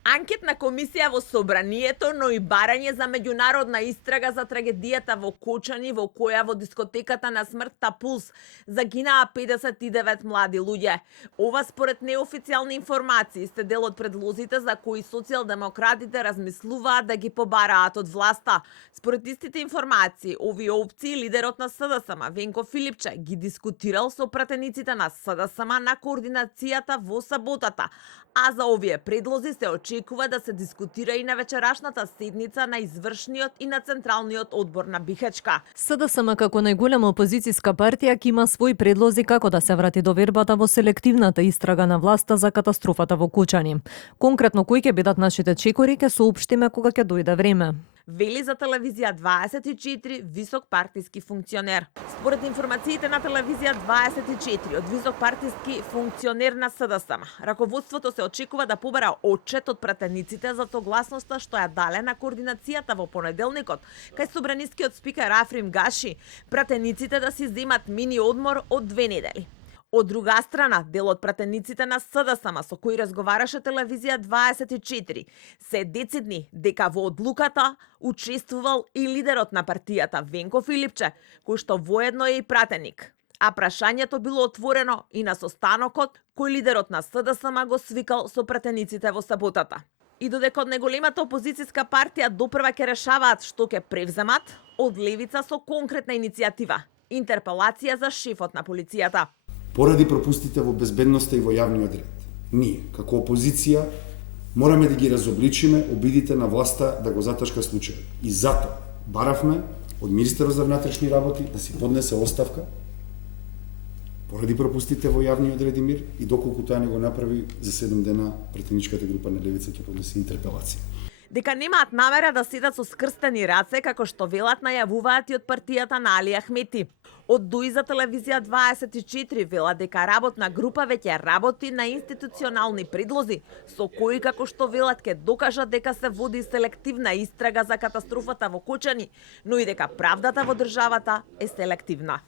Анкетна комисија во Собранието, но и барање за меѓународна истрага за трагедијата во Кочани, во која во дискотеката на смртта Пулс загинаа 59 млади луѓе. Ова според неофицијални информации сте дел од предлозите за кои социјалдемократите размислуваат да ги побараат од власта. Според истите информации, овие опции лидерот на СДСМ Венко Филипче ги дискутирал со пратениците на СДСМ на координацијата во саботата, а за овие предлози се очекува да се дискутира и на вечерашната седница на извршниот и на Централниот одбор на Бихачка. СДСМ како најголема опозицијска партија ќе има своји предлози како да се врати довербата во селективната истрага на власта за катастрофата во Кочани. Конкретно кои ќе бидат нашите чекори ќе соопштиме кога ќе дојде време. Вели за телевизија 24 висок партиски функционер. Според информациите на телевизија 24 од висок партиски функционер на СДСМ, раководството се очекува да побара отчет од пратениците за согласноста што ја дале на координацијата во понеделникот, кај собранискиот спикер Африм Гаши, пратениците да си земат мини одмор од 2 недели. Од друга страна, дел од пратениците на СДСМ со кои разговараше телевизија 24 се децидни дека во одлуката учествувал и лидерот на партијата Венко Филипче, кој што воедно е и пратеник. А прашањето било отворено и на состанокот кој лидерот на СДСМ го свикал со пратениците во саботата. И додека од најголемата опозицијска партија допрва ќе решаваат што ќе превземат, од левица со конкретна иницијатива – интерпелација за шефот на полицијата. Поради пропустите во безбедноста и во јавниот ред, ние, како опозиција, мораме да ги разобличиме обидите на власта да го заташка случајот. И затоа баравме од министерот за внатрешни работи да си поднесе оставка поради пропустите во јавниот ред и мир и доколку тоа не го направи за 7 дена претеничката група на левица ќе поднесе интерпелација. Дека немаат намера да седат со скрстени раце, како што велат најавуваат и од партијата на Али Ахмети. Од ДУИ за телевизија 24 велат дека работна група веќе работи на институционални предлози, со кои, како што велат, ке докажат дека се води селективна истрага за катастрофата во Кочани, но и дека правдата во државата е селективна.